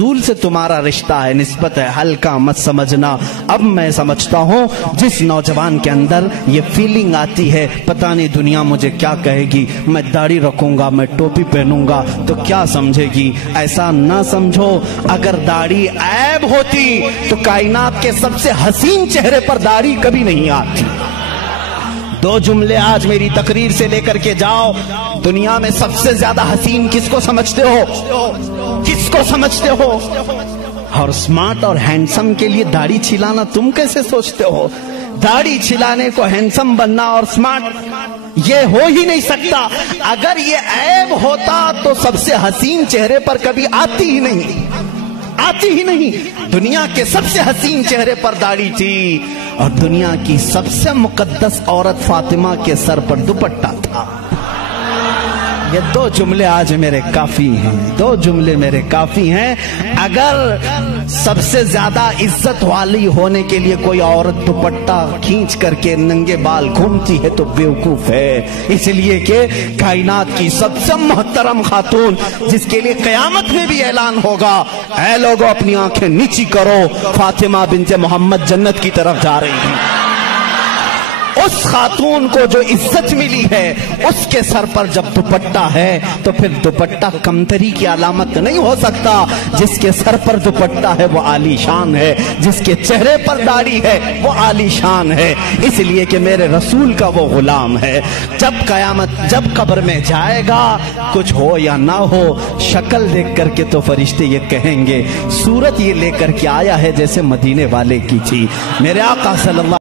रसूल से तुम्हारा रिश्ता है, निस्बत है, हल्का मत समझना। अब मैं समझता हूँ जिस नौजवान के अंदर ये फीलिंग आती है पता नहीं दुनिया मुझे क्या कहेगी, मैं दाढ़ी रखूंगा, मैं टोपी पहनूंगा तो क्या समझेगी, ऐसा ना समझो। अगर दाढ़ी ऐब होती तो कायनात के सबसे हसीन चेहरे पर दाढ़ी कभी नहीं आती। दो जुमले आज मेरी तकरीर से लेकर के जाओ। दुनिया में सबसे ज्यादा हसीन किसको समझते हो? किसको समझते हो? और स्मार्ट और हैंडसम के लिए दाढ़ी छिलाना तुम कैसे सोचते हो? दाढ़ी छिलाने को हैंडसम बनना और स्मार्ट ये हो ही नहीं सकता। अगर ये ऐब होता तो सबसे हसीन चेहरे पर कभी आती ही नहीं। दुनिया के सबसे हसीन चेहरे पर दाढ़ी थी और दुनिया की सबसे मुकद्दस औरत फातिमा के सर पर दुपट्टा था। ये दो जुमले आज मेरे काफी हैं, दो जुमले मेरे काफी हैं। अगर सबसे ज्यादा इज्जत वाली होने के लिए कोई औरत दुपट्टा खींच करके नंगे बाल घूमती है तो बेवकूफ है। इसलिए कि कायनात की सबसे मोहतरम खातून जिसके लिए कयामत में भी ऐलान होगा, ऐ लोगों अपनी आंखें नीची करो, फातिमा बिन्ते मोहम्मद जन्नत की तरफ जा रही है। उस खातून को जो इज्जत मिली है उसके सर पर जब दुपट्टा है तो फिर दुपट्टा कमतरी की अलामत नहीं हो सकता। जिसके सर पर दुपट्टा है वो आलीशान है, जिसके चेहरे पर दाढ़ी है वो आलीशान है। इसलिए कि मेरे रसूल का वो गुलाम है। जब कब्र में जाएगा, कुछ हो या ना हो, शक्ल देख करके तो फरिश्ते ये कहेंगे सूरत ये लेकर के आया है जैसे मदीने वाले की थी। मेरे आका सल्लल्लाहु